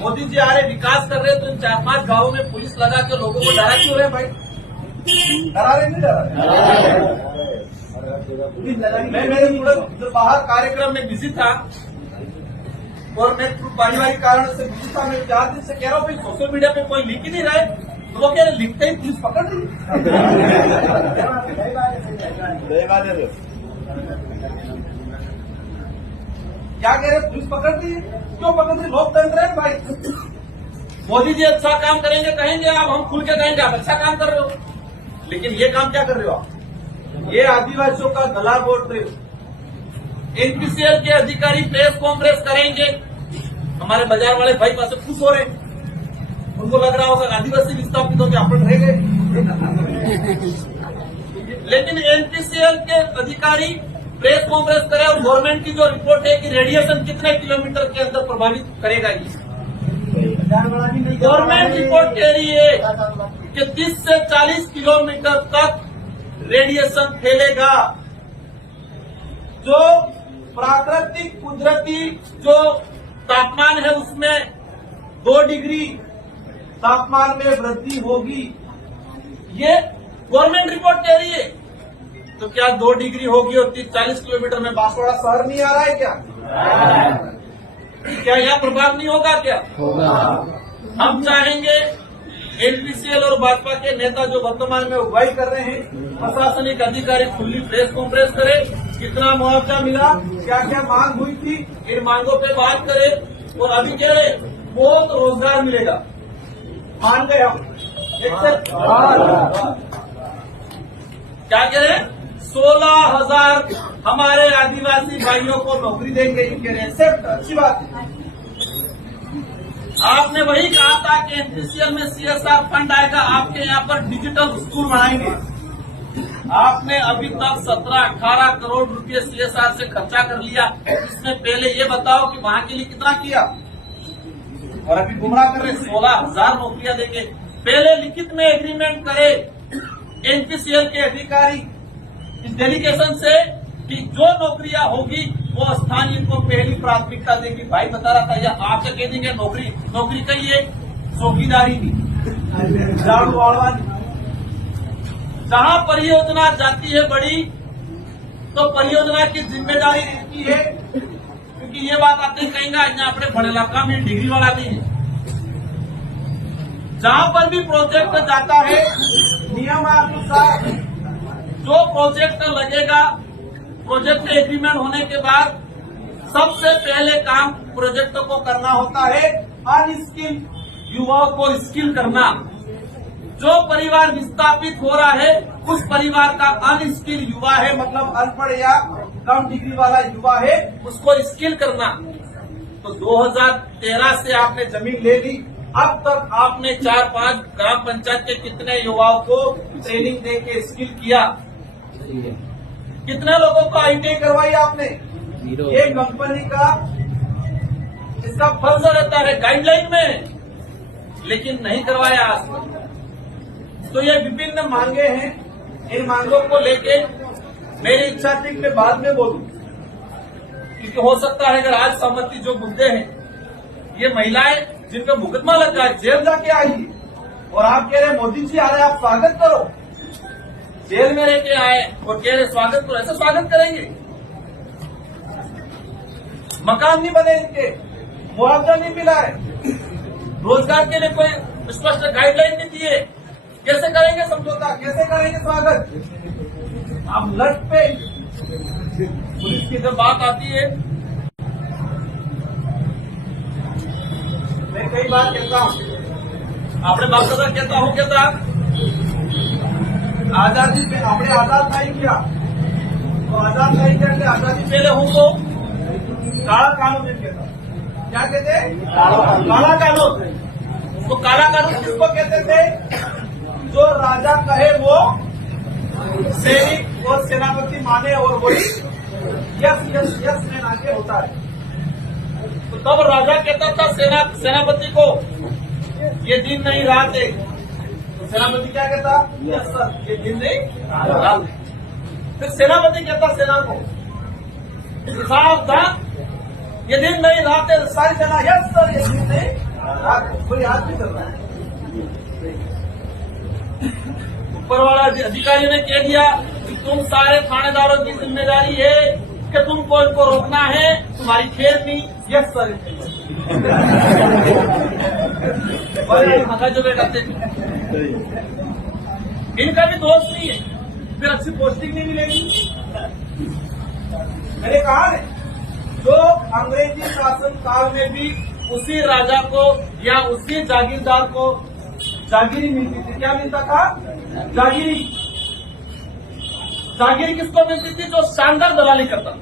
मोदी जी आ रहे विकास कर रहे, तो इन 4-5 गांवों में पुलिस लगा के लोगों को डरा क्यों रहे भाई? डरा रहे नहीं डरा रहे? मैं मेरे बाहर कार्यक्रम में बिजी था और मैं पारिवारिक कारणों से बिजी था। मैं 4 दिन से कह रहा हूँ भाई सोशल मीडिया पे कोई लिख ही नहीं रहे, तो वो कह रहे लिखते ही पुलिस पकड़ रही। क्या कह रहे पुलिस पकड़ दी? क्यों पकड़ रही? लोकतंत्र है भाई। मोदी जी अच्छा काम करेंगे कहेंगे, आप हम खुल के कहेंगे आप अच्छा काम कर रहे हो, लेकिन ये काम क्या कर रहे हो आप? ये आदिवासियों का गला बोल रहे हो। एनपीसीएल के अधिकारी प्रेस कॉन्फ्रेंस करेंगे, हमारे बाजार वाले भाई पास खुश हो रहे हैं, उनको लग रहा होगा आदिवासी विस्थापित होकर अपन रह गए। लेकिन एनपीसीएल के अधिकारी प्रेस कॉन्फ्रेंस करे और गवर्नमेंट की जो रिपोर्ट है कि रेडिएशन कितने किलोमीटर के अंदर प्रभावित करेगा, गवर्नमेंट रिपोर्ट कह रही है कि 30 से 40 किलोमीटर तक रेडिएशन फैलेगा। जो प्राकृतिक कुदरती जो तापमान है उसमें 2 डिग्री तापमान में वृद्धि होगी, ये गवर्नमेंट रिपोर्ट कह रही है। तो क्या 2 डिग्री होगी और 30-40 किलोमीटर में बांसवाड़ा शहर नहीं आ रहा है क्या? क्या यह प्रभाव नहीं होगा क्या? होगा। हम चाहेंगे एनपीसीएल और भाजपा के नेता जो वर्तमान में अगुवाई कर रहे हैं, प्रशासनिक अधिकारी खुली प्रेस कॉन्फ्रेंस करे, कितना मुआवजा मिला, क्या क्या मांग हुई थी, इन मांगों पे बात करे। और अभी कह रहे बहुत रोजगार मिलेगा, मान गए हम। क्या कह रहे? 16,000 हमारे आदिवासी भाइयों को नौकरी देंगे, ये कह रहे हैं। सिर्फ अच्छी बात है। आपने वही कहा था कि एनपीसीएल में सीएसआर फंड आएगा, आपके यहाँ पर डिजिटल स्कूल बनाएंगे। आपने अभी तक 17-18 करोड़ रुपए सीएसआर से खर्चा कर लिया। इसमें पहले ये बताओ कि वहां के लिए कितना किया, और अभी गुमराह कर रहे 16,000 नौकरियां देंगे। पहले लिखित में एग्रीमेंट करे एनपीसीएल के अधिकारी इस डेलीगेशन से कि जो नौकरियां होगी वो स्थानीय को पहली प्राथमिकता देंगी। भाई बता रहा था, या आपसे कह देंगे नौकरी का ये चौकीदारी नहीं, झाड़ू वाड़वा नहीं। जहां परियोजना जाती है बड़ी, तो परियोजना की जिम्मेदारी रहती है, क्योंकि ये बात आपने कहेंगे यहाँ अपने बड़े इलाका में डिग्री वाला नहीं है। जहां पर भी प्रोजेक्ट जाता है नियमानुसार जो प्रोजेक्ट लगेगा, प्रोजेक्ट एग्रीमेंट होने के बाद सबसे पहले काम प्रोजेक्ट को करना होता है अनस्किल युवाओं को स्किल करना। जो परिवार विस्थापित हो रहा है उस परिवार का अनस्किल युवा है, मतलब अनपढ़ या कम डिग्री वाला युवा है, उसको स्किल करना। तो 2013 से आपने जमीन ले ली, अब तक आपने 4-5 ग्राम पंचायत के कितने युवाओं को ट्रेनिंग दे के स्किल किया? कितने लोगों को आईटीआई करवाई आपने? ये कंपनी का इसका फर्ज रहता है गाइडलाइन में, लेकिन नहीं करवाया आज तक। तो ये विभिन्न मांगे हैं, इन मांगों को लेके मेरी इच्छा थी कि मैं बाद में बोलूं, क्योंकि हो सकता है अगर आज सहमति जो मुद्दे हैं, ये महिलाएं जिनका मुकदमा लग जाए, जेल जाके आएगी, और आप कह रहे मोदी जी आ रहे आप स्वागत करो, जेल में रह के आए और कह रहे स्वागत करो, ऐसे स्वागत करेंगे? मकान नहीं बने इनके, मुआवजा नहीं मिला है, रोजगार के लिए कोई स्पष्ट गाइडलाइन नहीं दिए, कैसे करेंगे समझौता, कैसे करेंगे स्वागत? आप लट पे पुलिस की जब बात आती है, मैं कई बार कहता हूं, आपने बात कहता हूं कहता आजादी पे आपने आजाद नहीं किया, तो आजाद नहीं करके आजादी पहले हूं तो काला कानून नहीं कहता। क्या कहते? काला कानून। तो काला कानून किसको कहते थे? जो राजा कहे वो सैनिक और सेनापति माने, और वही यस यस यस मैन आगे होता है। तो तब राजा कहता था सेनापति को ये दिन नहीं रात है, तो सेनापति क्या कहता? यस सर, ये दिन नहीं रात है। फिर सेनापति कहता सेना को सावधान, ये दिन नहीं रात है, सारी सेना यस सर, ये दिन नहीं कोई आज भी चल रहा है। ऊपर वाला अधिकारी ने कह दिया कि तुम सारे थानेदारों की जिम्मेदारी है कि तुमको इनको रोकना है, तुम्हारी खेल नहीं। यस सर, जो करते थे इनका भी दोष नहीं है, फिर अच्छी पोस्टिंग नहीं मिलेगी। मैंने कहा है, जो अंग्रेजी शासन काल में भी उसी राजा को या उसी जागीरदार को जागीरी मिलती थी। क्या मिलता था? जागीरी। जागीर किसको मिलती थी? जो शानदार दलाली करता था।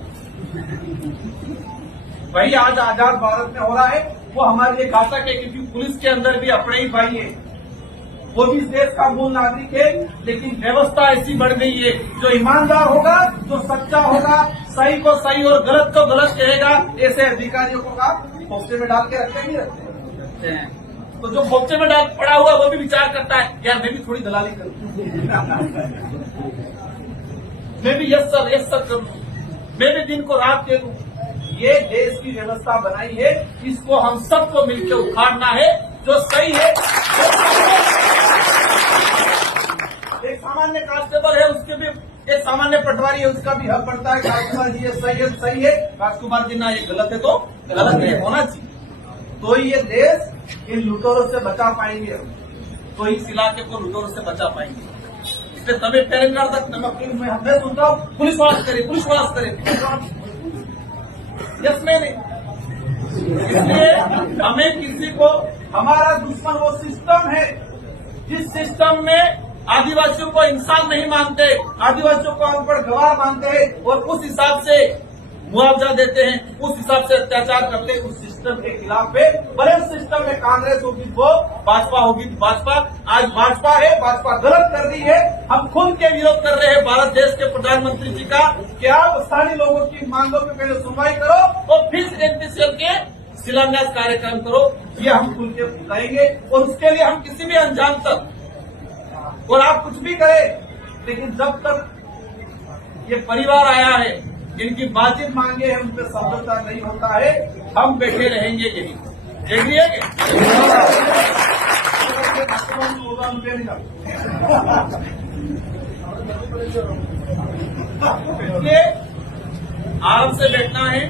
वही आज आजाद भारत में हो रहा है, वो हमारे लिए घातक है, क्योंकि पुलिस के अंदर भी अपने ही भाई है। वो भी इस देश का मूल नागरिक है, लेकिन व्यवस्था ऐसी बढ़ गई है, जो ईमानदार होगा, जो सच्चा होगा, सही को सही और गलत को गलत कहेगा, ऐसे अधिकारियों को का फोक्से में डाल के रखते नहीं रखते हैं। तो जो फोक्से में डाल पड़ा हुआ वो भी विचार करता है, यार मैं भी थोड़ी दलाली करूं, मैं भी यस सर करूं, मैं भी दिन को रात दे दूं। ये देश की व्यवस्था बनाई है, इसको हम सबको मिलकर उखाड़ना है। जो सही है, एक सामान्य कांस्टेबल है, उसके भी एक सामान्य पटवारी है, उसका भी हक बनता है। राजकुमार जी ये सही है, राजकुमार जी ना ये गलत है तो गलत है, होना चाहिए। तो ये देश इन लुटेरों से बचा पाएंगे, तो इस इलाके को लुटेरों से बचा पाएंगे। इसलिए तभी तेलंगाना तक मैं सुनता हूँ पुलिस वास करे। यस मैं नहीं। इसलिए हमें किसी को, हमारा दुश्मन वो सिस्टम है, जिस सिस्टम में आदिवासियों को इंसान नहीं मानते, आदिवासियों को अनपढ़ गवार मानते हैं और उस हिसाब से मुआवजा देते हैं, उस हिसाब से अत्याचार करते हैं, उस सिस्टम के खिलाफ है। बड़े सिस्टम में कांग्रेस होगी वो, भाजपा होगी भाजपा। आज भाजपा है, भाजपा गलत कर रही है। हम खुद के विरोध कर रहे हैं भारत देश के प्रधानमंत्री जी का कि आप स्थानीय लोगों की मांगों पे पहले सुनवाई करो और फिर एनपीसीएल के शिलान्यास कार्यक्रम करो। ये हम खुल के बताएंगे, और उसके लिए हम किसी भी अंजाम तक, और आप कुछ भी करें, लेकिन जब तक ये परिवार आया है, इनकी बातचीत मांगे हैं, उन पर समझौता नहीं होता है, हम बैठे रहेंगे यही। एग्री है क्या? आराम से बैठना है।